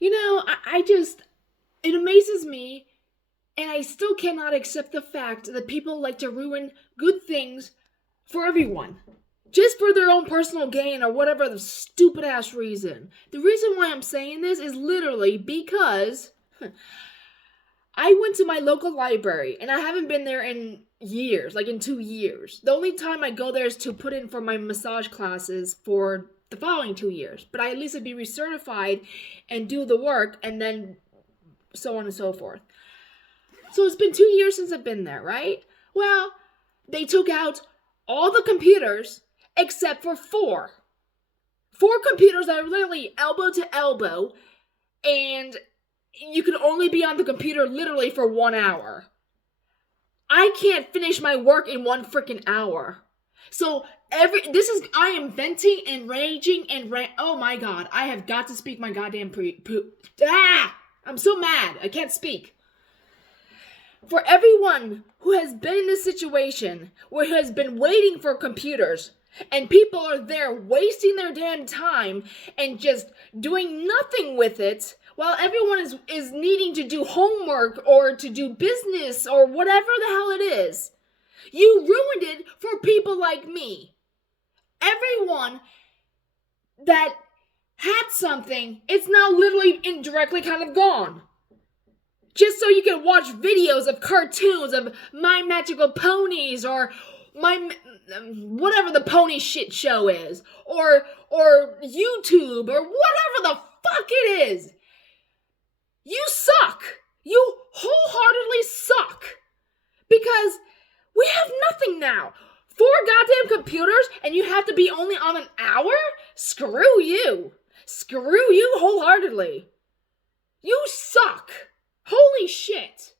It amazes me, and I still cannot accept the fact that people like to ruin good things for everyone. Just for their own personal gain or whatever the stupid ass reason. The reason why I'm saying this is literally because I went to my local library and I haven't been there in years, like in 2 years. The only time I go there is to put in for my massage classes for the following 2 years. But I at least would be recertified and do the work and then so on and so forth. So it's been 2 years since I've been there, right? Well, they took out all the computers except for four. Four computers that are literally elbow to elbow, and you can only be on the computer literally for 1 hour. I can't finish my work in 1 freaking hour. So I am venting and raging and oh my god, I have got to speak my goddamn I'm so mad, I can't speak. For everyone who has been in this situation, where has been waiting for computers, and people are there wasting their damn time and just doing nothing with it, while everyone is needing to do homework or to do business or whatever the hell it is. You ruined it for people like me. Everyone that had something, it's now literally indirectly kind of gone. Just so you can watch videos of cartoons of My Magical Ponies or whatever the pony shit show is, or YouTube, or whatever the fuck it is. You suck. You wholeheartedly suck. Because we have nothing now. 4 goddamn computers, and you have to be only on an hour? Screw you. Screw you wholeheartedly. You suck. Holy shit.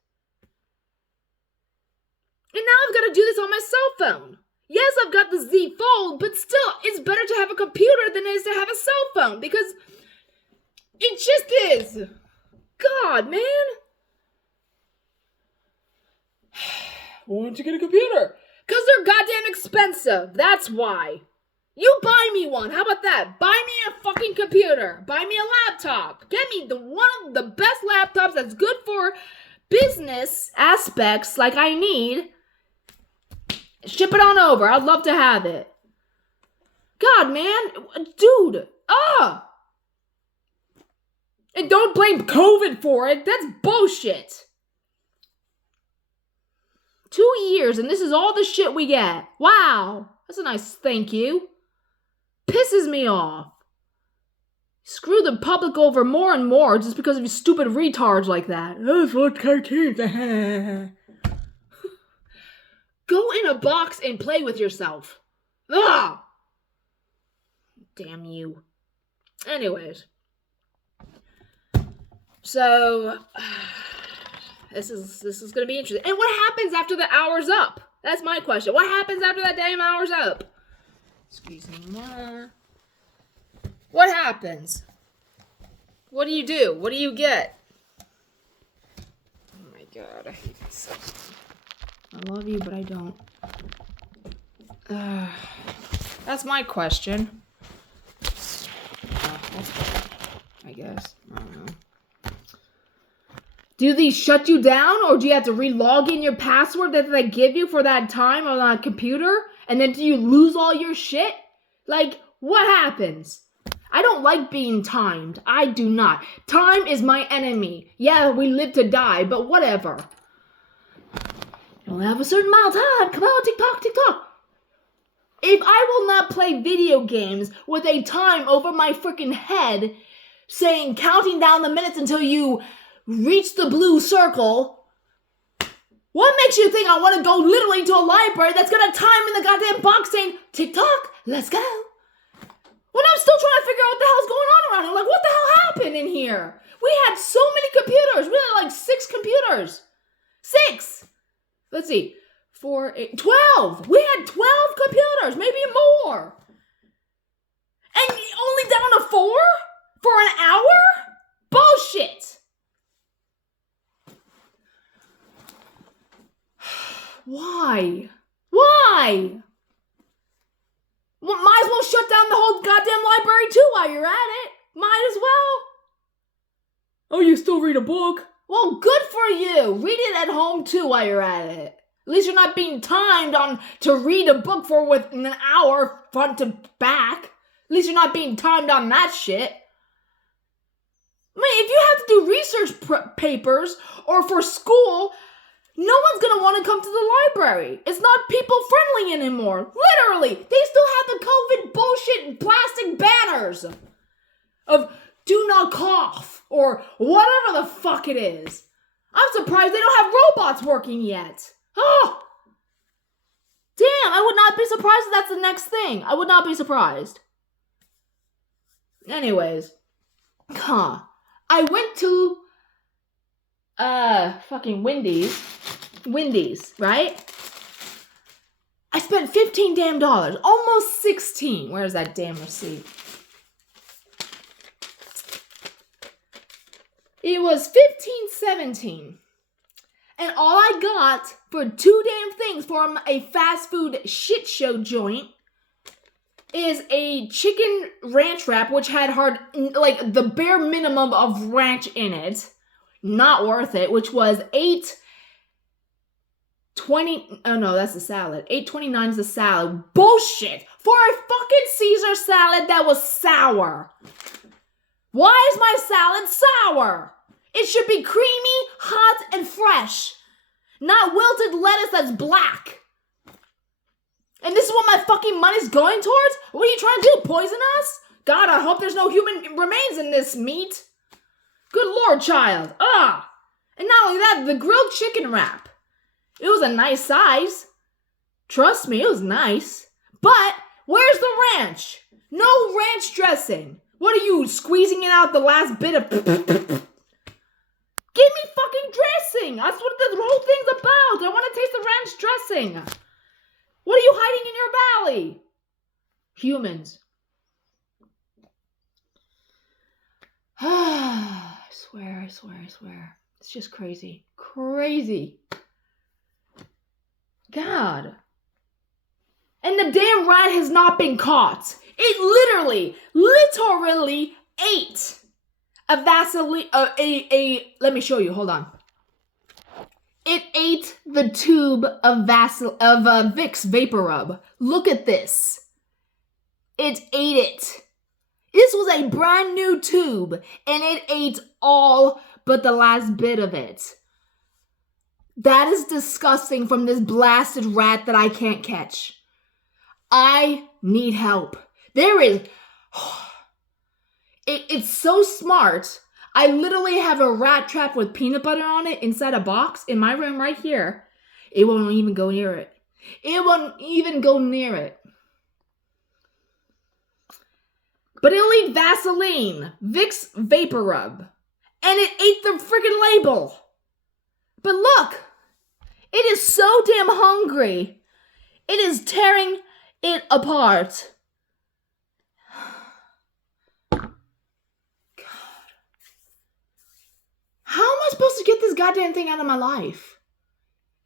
And now I've got to do this on my cell phone. Yes, I've got the Z Fold, but still, it's better to have a computer than it is to have a cell phone, because it just is. God, man. Why don't you get a computer? Because they're goddamn expensive. That's why. You buy me one. How about that? Buy me a fucking computer. Buy me a laptop. Get me one of the best laptops that's good for business aspects like I need. Ship it on over. I'd love to have it. God, man. Dude. And don't blame COVID for it. That's bullshit. 2 years and this is all the shit we get. Wow. That's a nice thank you. Pisses me off. Screw the public over more and more just because of you stupid retards like that. Let's watch cartoons. Go in a box and play with yourself. Ugh! Damn you. Anyways. So, this is gonna be interesting. And what happens after the hour's up? That's my question. What happens after that damn hour's up? Excuse me more. What happens? What do you do? What do you get? Oh my god, I hate myself. I love you, but I don't. That's my question. I guess. I don't know. Do these shut you down, or do you have to re-log in your password that they give you for that time on a computer? And then do you lose all your shit? Like, what happens? I don't like being timed. I do not. Time is my enemy. Yeah, we live to die, but whatever. You only have a certain amount of time. Come on, tick-tock, tick-tock. If I will not play video games with a time over my freaking head saying, counting down the minutes until you reach the blue circle, what makes you think I want to go literally to a library that's got a time in the goddamn box saying, tick-tock, let's go? When I'm still trying to figure out what the hell's going on around here. Like, what the hell happened in here? We had so many computers. We had like 6 computers. 6. Let's see. 4, 8, 12. We had 12 computers, maybe more. And only down to 4? For an hour? Bullshit. Why? Why? Well, might as well shut down the whole goddamn library too while you're at it. Might as well. Oh, you still read a book? Well, good for you. Read it at home too while you're at it. At least you're not being timed on to read a book for within an hour front to back. At least you're not being timed on that shit. I mean, if you have to do research papers or for school, no one's gonna want to come to the library. It's not people friendly anymore. Literally, they still have the COVID bullshit plastic banners of do not cough or whatever the fuck it is. I'm surprised they don't have robots working yet. Oh, damn, I would not be surprised if that's the next thing. I would not be surprised. Anyways, I went to fucking Wendy's, right? I spent $15 damn, almost 16. Where's that damn receipt? It was 15.17. And all I got for 2 damn things from a fast food shit show joint is a chicken ranch wrap, which had the bare minimum of ranch in it. Not worth it, which was $8.20. Oh no, that's the salad. $8.29 is the salad. Bullshit! For a fucking Caesar salad that was sour. Why is my salad sour? It should be creamy, hot, and fresh. Not wilted lettuce that's black. And this is what my fucking money's going towards? What are you trying to do, poison us? God, I hope there's no human remains in this meat. Good Lord, child. And not only that, the grilled chicken wrap. It was a nice size. Trust me, it was nice. But where's the ranch? No ranch dressing. What are you, squeezing it out the last bit of... Give me fucking dressing. That's what the whole thing's about. I want to taste the ranch dressing. What are you hiding in your belly? Humans. I swear. It's just crazy. Crazy. God. And the damn rat has not been caught. It literally ate a Vaseline, let me show you, hold on. It ate the tube of Vicks Vapor Rub. Look at this. It ate it. This was a brand new tube, and it ate all but the last bit of it. That is disgusting from this blasted rat that I can't catch. I need help. It's so smart. I literally have a rat trap with peanut butter on it inside a box in my room right here. It won't even go near it. But it'll eat Vaseline, Vicks Vapor Rub, and it ate the freaking label. But look, it is so damn hungry. It is tearing it apart. How am I supposed to get this goddamn thing out of my life?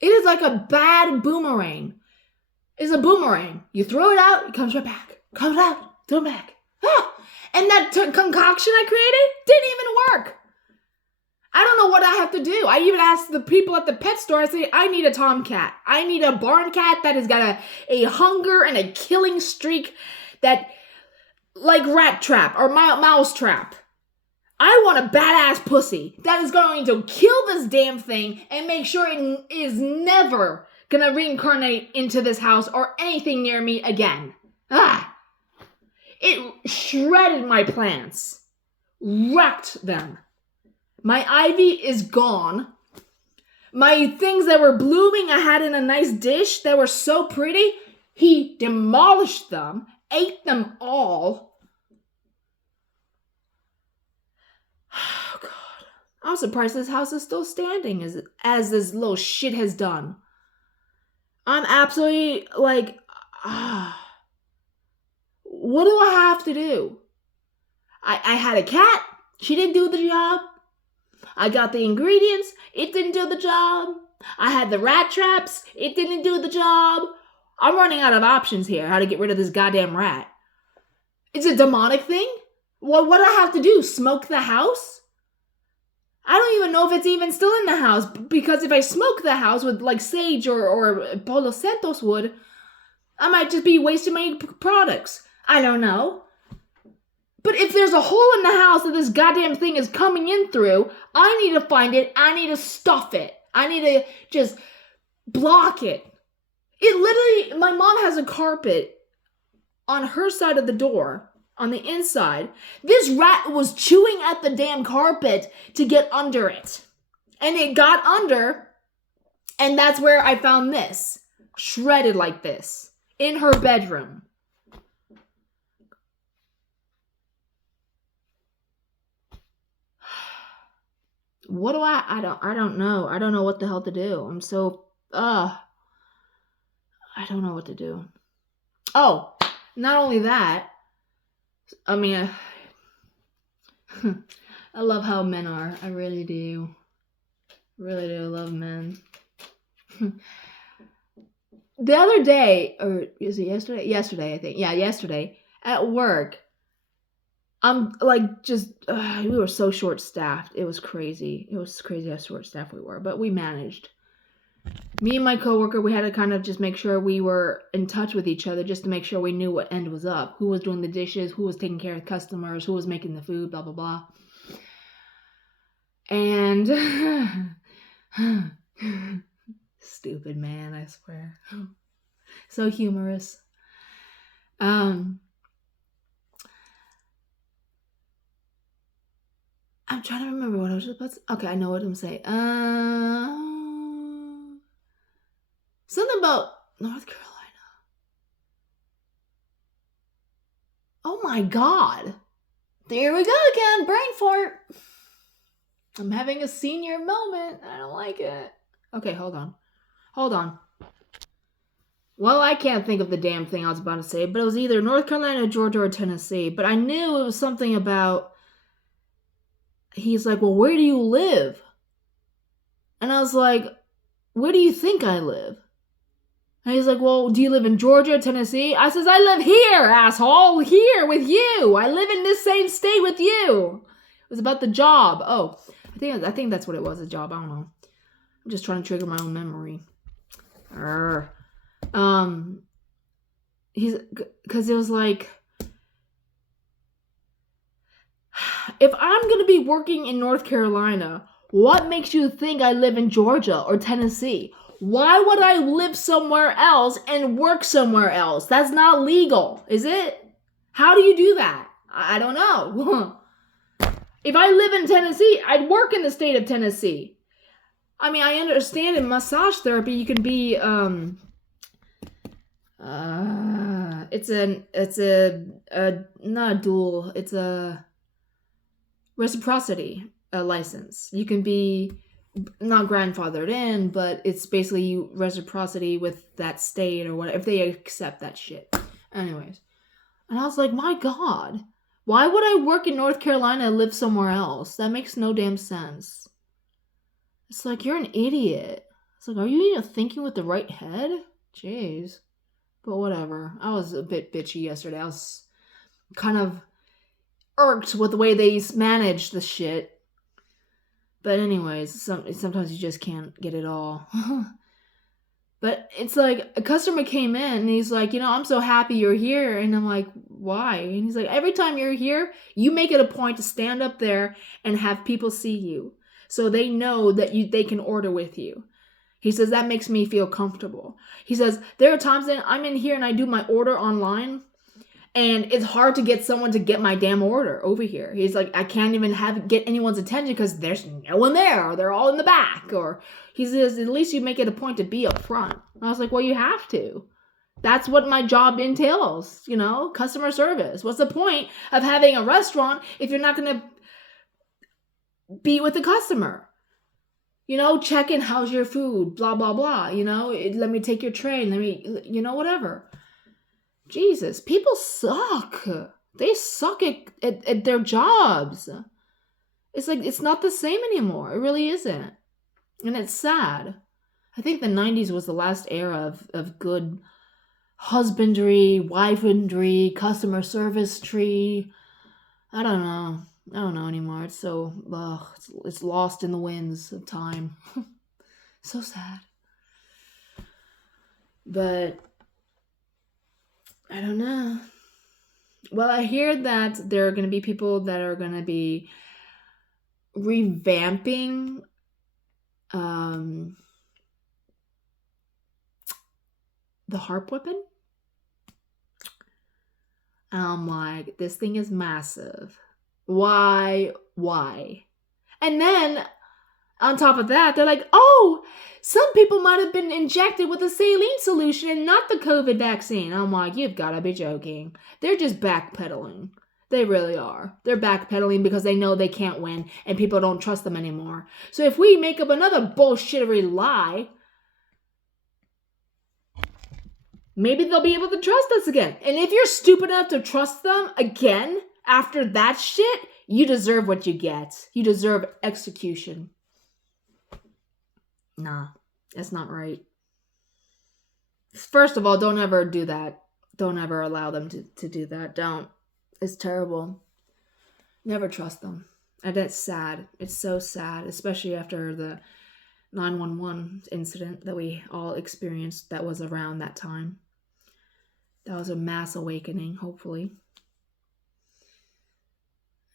It is like a bad boomerang. It's a boomerang. You throw it out, it comes right back. Comes out, throw it back. And that concoction I created didn't even work. I don't know what I have to do. I even asked the people at the pet store, I say, I need a tomcat. I need a barn cat that has got a hunger and a killing streak that, like Rat Trap or Mouse Trap. I want a badass pussy that is going to kill this damn thing and make sure it is never gonna reincarnate into this house or anything near me again. It shredded my plants. Wrecked them. My ivy is gone. My things that were blooming I had in a nice dish that were so pretty, he demolished them, ate them all. Oh, God. I'm surprised this house is still standing as this little shit has done. I'm absolutely like, what do I have to do? I had a cat. She didn't do the job. I got the ingredients. It didn't do the job. I had the rat traps. It didn't do the job. I'm running out of options here, how to get rid of this goddamn rat. It's a demonic thing? What do I have to do? Smoke the house? I don't even know if it's even still in the house, because if I smoke the house with like sage or Palo Santos wood, I might just be wasting my products. I don't know. But if there's a hole in the house that this goddamn thing is coming in through, I need to find it. I need to stuff it. I need to just block it. It literally, my mom has a carpet on her side of the door, on the inside. This rat was chewing at the damn carpet to get under it. And it got under, and that's where I found this. Shredded like this. In her bedroom. What do I don't know. I don't know what the hell to do. I'm so, I don't know what to do. Oh, not only that, I mean, I love how men are. I really do. Really do love men. The other day, or is it yesterday? Yesterday, I think. Yeah, yesterday, at work, I'm like just, we were so short-staffed. It was crazy. It was crazy how short-staffed we were, but we managed. Me and my coworker, we had to kind of just make sure we were in touch with each other, just to make sure we knew what end was up. Who was doing the dishes, who was taking care of customers, who was making the food, blah, blah, blah. And stupid man, I swear. So humorous. I'm trying to remember what I was about to... Okay, I know what I'm saying. Something about North Carolina. Oh my god. There we go again. Brain fart. I'm having a senior moment. I don't like it. Okay, hold on. Well, I can't think of the damn thing I was about to say, but it was either North Carolina, Georgia, or Tennessee. But I knew it was something about... He's like, well, where do you live? And I was like, where do you think I live? And he's like, well, do you live in Georgia, Tennessee? I says, I live here, asshole, here with you. I live in this same state with you. It was about the job. Oh, I think that's what it was, a job. I don't know. I'm just trying to trigger my own memory. Because it was like, if I'm going to be working in North Carolina, what makes you think I live in Georgia or Tennessee? Why would I live somewhere else and work somewhere else? That's not legal, is it? How do you do that? I don't know. If I live in Tennessee, I'd work in the state of Tennessee. I mean, I understand in massage therapy you can be it's not a dual, it's a reciprocity license. You can be not grandfathered in, but it's basically you reciprocity with that state or whatever, if they accept that shit. Anyways, and I was like, my god, why would I work in North Carolina and live somewhere else? That makes no damn sense. It's like, you're an idiot. It's like, are you even thinking with the right head? Jeez. But whatever. I was a bit bitchy yesterday. I was kind of irked with the way they managed the shit. But anyways, sometimes you just can't get it all. But it's like, a customer came in and he's like, I'm so happy you're here. And I'm like, why? And he's like, every time you're here, you make it a point to stand up there and have people see you, so they know that they can order with you. He says, that makes me feel comfortable. He says, there are times that I'm in here and I do my order online, and it's hard to get someone to get my damn order over here. He's like, I can't even get anyone's attention because there's no one there, or they're all in the back. Or he says, at least you make it a point to be up front. And I was like, well, you have to. That's what my job entails, customer service. What's the point of having a restaurant if you're not going to be with the customer? Check in, how's your food, blah, blah, blah. Let me take your tray, let me, whatever. Jesus, people suck. They suck at their jobs. It's like, it's not the same anymore. It really isn't. And it's sad. I think the 90s was the last era of good husbandry, wifeandry, customer service tree. I don't know. I don't know anymore. It's so, it's lost in the winds of time. So sad. But I don't know. Well, I hear that there are going to be people that are going to be revamping um, the harp weapon. And I'm like, this thing is massive. Why? Why? And then on top of that, they're like, oh, some people might have been injected with a saline solution and not the COVID vaccine. I'm like, you've got to be joking. They're just backpedaling. They really are. They're backpedaling because they know they can't win and people don't trust them anymore. So if we make up another bullshittery lie, maybe they'll be able to trust us again. And if you're stupid enough to trust them again after that shit, you deserve what you get. You deserve execution. Nah, that's not right. First of all, don't ever do that. Don't ever allow them to do that. Don't. It's terrible. Never trust them. And it's sad. It's so sad, especially after the 911 incident that we all experienced that was around that time. That was a mass awakening, hopefully.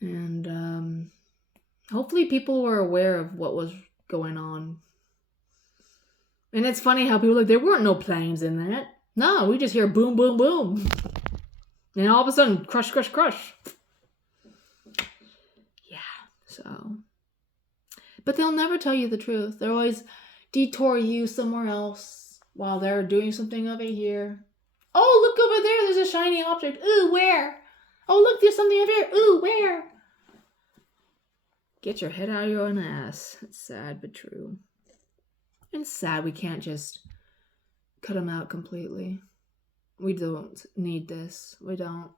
And hopefully people were aware of what was going on. And it's funny how people are like, there weren't no planes in that. No, we just hear boom, boom, boom. And all of a sudden, crush, crush, crush. Yeah, so. But they'll never tell you the truth. They'll always detour you somewhere else while they're doing something over here. Oh, look over there. There's a shiny object. Ooh, where? Oh, look, there's something over here. Ooh, where? Get your head out of your own ass. It's sad, but true. And it's sad we can't just cut them out completely. We don't need this. We don't.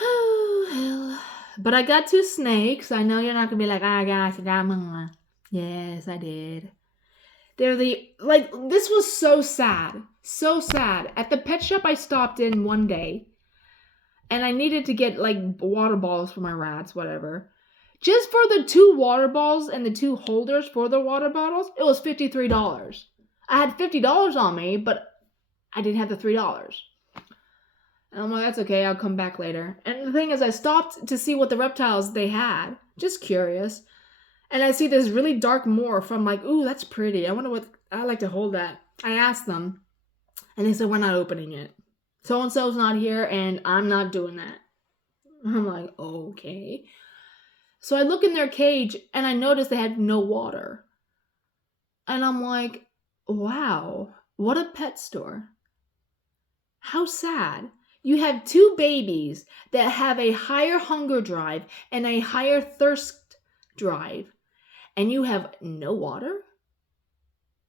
Oh, hell. But I got 2 snakes. I know you're not going to be like, ah, gosh, I got one. Yes, I did. They're this was so sad. So sad. At the pet shop I stopped in one day, and I needed to get, water balls for my rats, whatever. Just for the 2 water balls and the 2 holders for the water bottles, it was $53. I had $50 on me, but I didn't have the $3. And I'm like, that's okay, I'll come back later. And the thing is, I stopped to see what the reptiles they had. Just curious. And I see this really dark morph. I'm like, ooh, that's pretty. I wonder what, I'd like to hold that. I asked them, and they said, we're not opening it. So-and-so's not here, and I'm not doing that. I'm like, okay. So I look in their cage, and I noticed they had no water. And I'm like, wow, what a pet store. How sad. You have 2 babies that have a higher hunger drive and a higher thirst drive, and you have no water?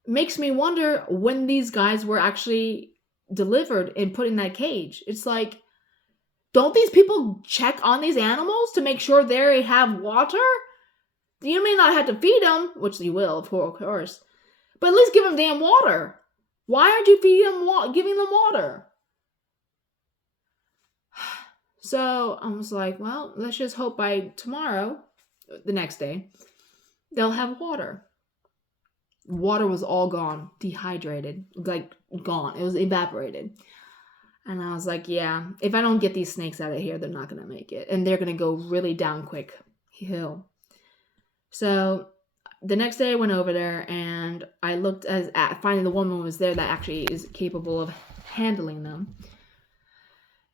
Makes me wonder when these guys were actually delivered and put in that cage. It's like, don't these people check on these animals to make sure they have water? You may not have to feed them, which you will, of course, but at least give them damn water. Why aren't you giving them water? So I was like, well, let's just hope by tomorrow, the next day, they'll have water. Water was all gone, dehydrated, gone. It was evaporated. And I was like, yeah, if I don't get these snakes out of here, they're not going to make it. And they're going to go really down quick hill. So the next day I went over there and I looked at finally the woman was there that actually is capable of handling them.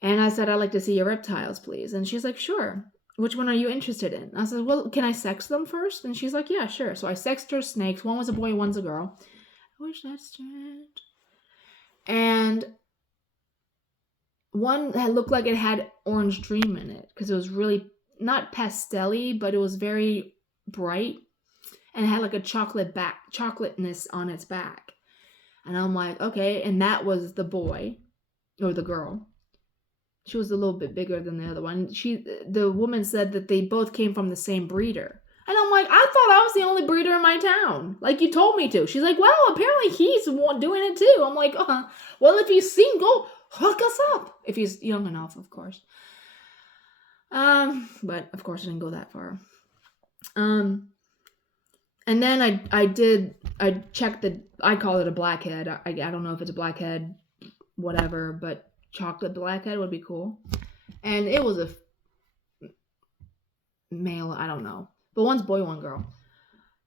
And I said, I'd like to see your reptiles, please. And she's like, sure. Which one are you interested in? I said, well, can I sex them first? And she's like, yeah, sure. So I sexed her snakes. One was a boy, one's a girl. I wish that's it. And one that looked like it had Orange Dream in it because it was really not pastel-y, but it was very bright and it had like a chocolateness on its back. And I'm like, okay. And that was the boy or the girl. She was a little bit bigger than the other one. The woman said that they both came from the same breeder. And I'm like, I thought I was the only breeder in my town. Like you told me to. She's like, well, apparently he's the one doing it too. I'm like, well, if he's single, hook us up. If he's young enough, of course. But of course I didn't go that far. And then I checked I call it a blackhead. I don't know if it's a blackhead, whatever, but chocolate blackhead would be cool. And it was a male, I don't know. But one's boy, one girl.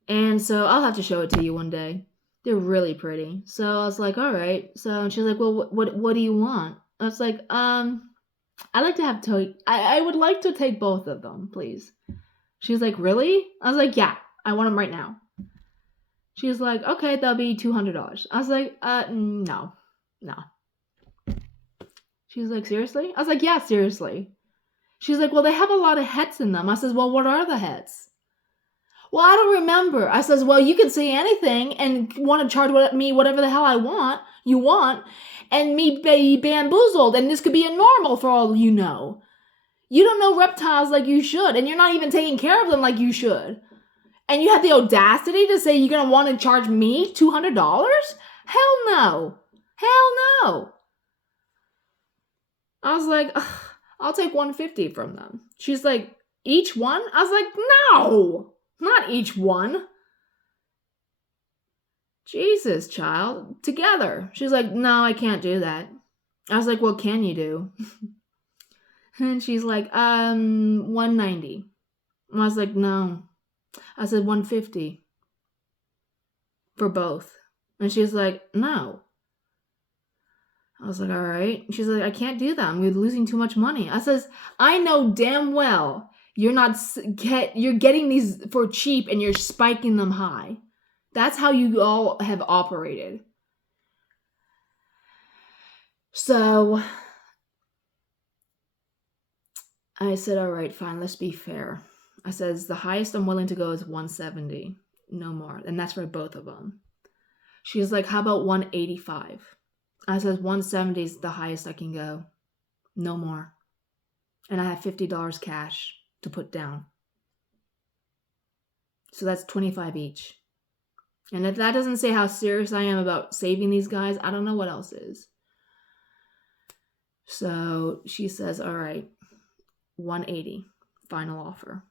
And so I'll have to show it to you one day. They're really pretty. So I was like, all right. So she's like, well, what do you want? I was like, I like to have I would like to take both of them, please. She was like, really? I was like, yeah, I want them right now. She was like, okay, that'll be $200. I was like, no. She was like, seriously? I was like, yeah, seriously. She's like, well, they have a lot of hets in them. I says, well, what are the hets? Well, I don't remember. I says, well, you can say anything and want to charge me whatever the hell you want, and me be bamboozled, and this could be a normal for all you know. You don't know reptiles like you should, and you're not even taking care of them like you should. And you have the audacity to say you're going to want to charge me $200? Hell no. Hell no. I was like, I'll take $150 from them. She's like, each one? I was like, no, not each one. Jesus, child, together. She's like, no, I can't do that. I was like, what can you do? And she's like, $190. I was like, no. I said $150 for both. And she's like, no. I was like, all right. She's like, I can't do that. I'm losing too much money. I says, I know damn well you're getting these for cheap and you're spiking them high. That's how you all have operated. So I said, all right, fine, let's be fair. I says, the highest I'm willing to go is $170, no more. And that's for both of them. She's like, how about $185? I says, $170 is the highest I can go. No more. And I have $50 cash to put down. So that's $25 each. And if that doesn't say how serious I am about saving these guys, I don't know what else is. So she says, all right, $180, final offer.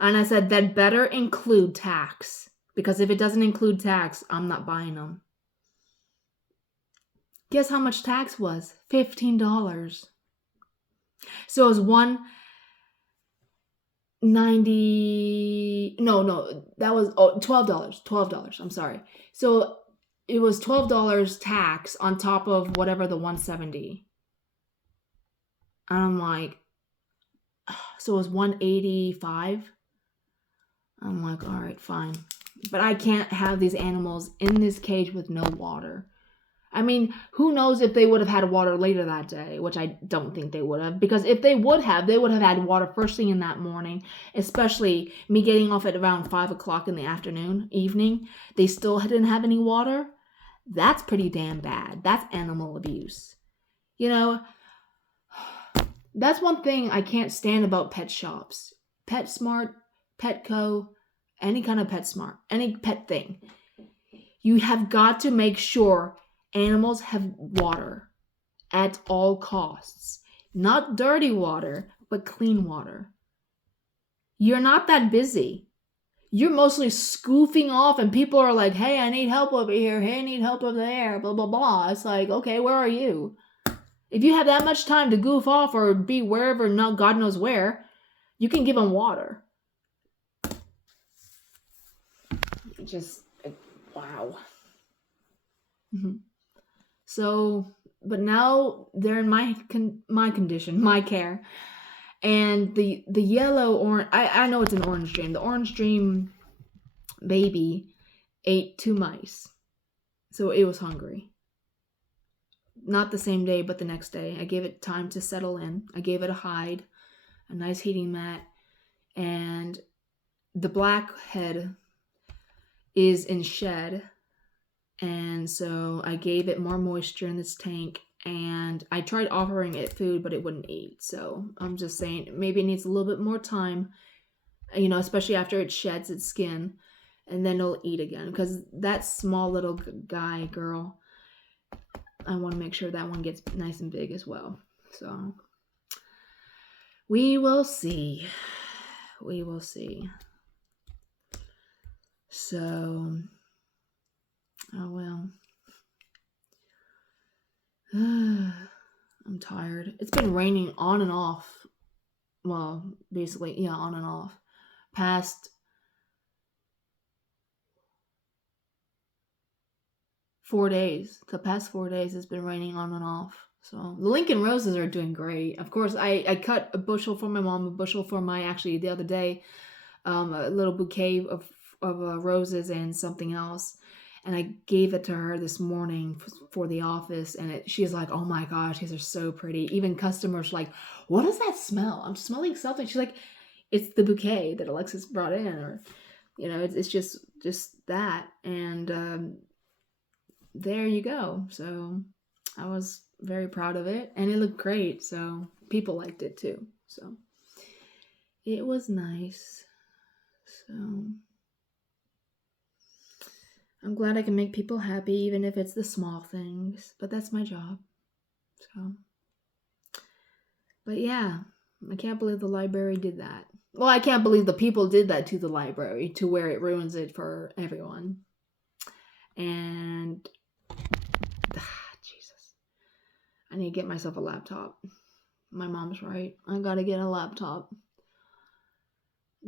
And I said, that better include tax. Because if it doesn't include tax, I'm not buying them. Guess how much tax was? $15. So it was $190. No, that was $12. $12. I'm sorry. So it was $12 tax on top of whatever the $170. And I'm like, so it was $185. I'm like, all right, fine. But I can't have these animals in this cage with no water. I mean, who knows if they would have had water later that day, which I don't think they would have. Because if they would have had water first thing in that morning, especially me getting off at around 5 o'clock in the evening. They still didn't have any water. That's pretty damn bad. That's animal abuse. You know, that's one thing I can't stand about pet shops. PetSmart, Petco, any kind of PetSmart, any pet thing. You have got to make sure animals have water at all costs. Not dirty water, but clean water. You're not that busy. You're mostly scoofing off and people are like, hey, I need help over here. Hey, I need help over there. Blah, blah, blah. It's like, okay, where are you? If you have that much time to goof off or be wherever, not God knows where, you can give them water. Just, wow. Mm-hmm. So, but now they're in my condition, my care. And the yellow orange, I know it's an orange dream. The orange dream baby ate 2 mice. So it was hungry. Not the same day, but the next day. I gave it time to settle in. I gave it a hide, a nice heating mat, and the blackhead is in shed. And so I gave it more moisture in this tank, and I tried offering it food, but it wouldn't eat. So I'm just saying maybe it needs a little bit more time, you know, especially after it sheds its skin, and then it'll eat again. Because that small little girl, I want to make sure that one gets nice and big as well. So We will see. We will see. So, oh well. I'm tired. It's been raining on and off. Well, basically, yeah, on and off. Past 4 days. The past 4 days it's been raining on and off. So the Lincoln roses are doing great. Of course, I cut a bushel for my mom, a bushel for my actually the other day, a little bouquet of roses and something else, and I gave it to her this morning for the office, and she's like, "Oh my gosh, these are so pretty." Even customers like, "What does that smell? I'm smelling something." She's like, "It's the bouquet that Alexis brought in," or it's just that, and there you go. So I was very proud of it, and it looked great. So people liked it too. So it was nice. So I'm glad I can make people happy, even if it's the small things. But that's my job. So, but yeah, I can't believe the library did that. Well, I can't believe the people did that to the library to where it ruins it for everyone. And Jesus, I need to get myself a laptop. My mom's right. I gotta get a laptop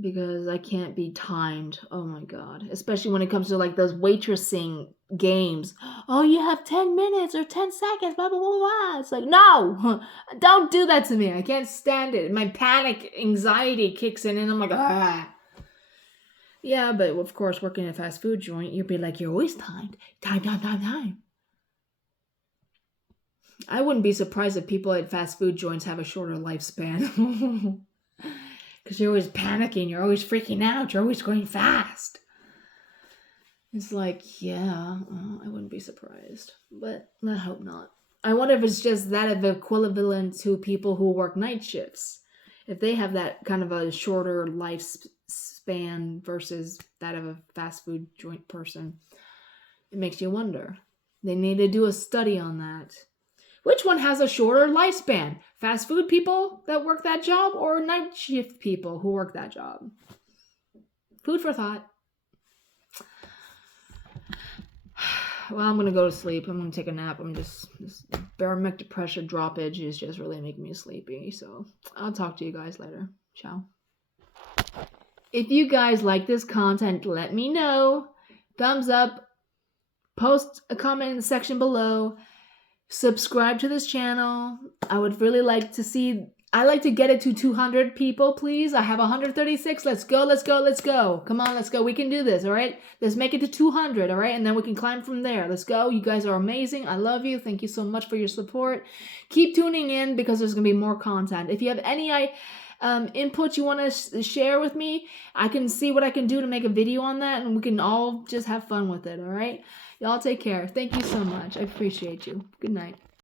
because I can't be timed. Oh my god. Especially when it comes to like those waitressing games. Oh, you have 10 minutes or 10 seconds, blah, blah, blah, blah. It's like, no, don't do that to me. I can't stand it. My panic anxiety kicks in and I'm like, ah. Yeah, but of course, working in a fast food joint, you'd be like, you're always timed. Time. I wouldn't be surprised if people at fast food joints have a shorter lifespan. Because you're always panicking, you're always freaking out, you're always going fast. It's like, yeah, well, I wouldn't be surprised. But I hope not. I wonder if it's just that of equivalent to people who work night shifts. If they have that kind of a shorter lifespan versus that of a fast food joint person. It makes you wonder. They need to do a study on that. Which one has a shorter lifespan? Fast food people that work that job or night shift people who work that job? Food for thought. Well, I'm going to go to sleep. I'm going to take a nap. This barometric pressure droppage is just really making me sleepy. So I'll talk to you guys later. Ciao. If you guys like this content, let me know. Thumbs up. Post a comment in the section below. Subscribe to this channel. I would really like to see, I like to get it to 200 people, please. I have 136. Let's go. Come on, let's go. We can do this, all right? Let's make it to 200, all right? And then we can climb from there. Let's go. You guys are amazing. I love you. Thank you so much for your support. Keep tuning in because there's going to be more content. If you have any input you want to share with me, I can see what I can do to make a video on that, and we can all just have fun with it, all right? Y'all take care. Thank you so much. I appreciate you. Good night.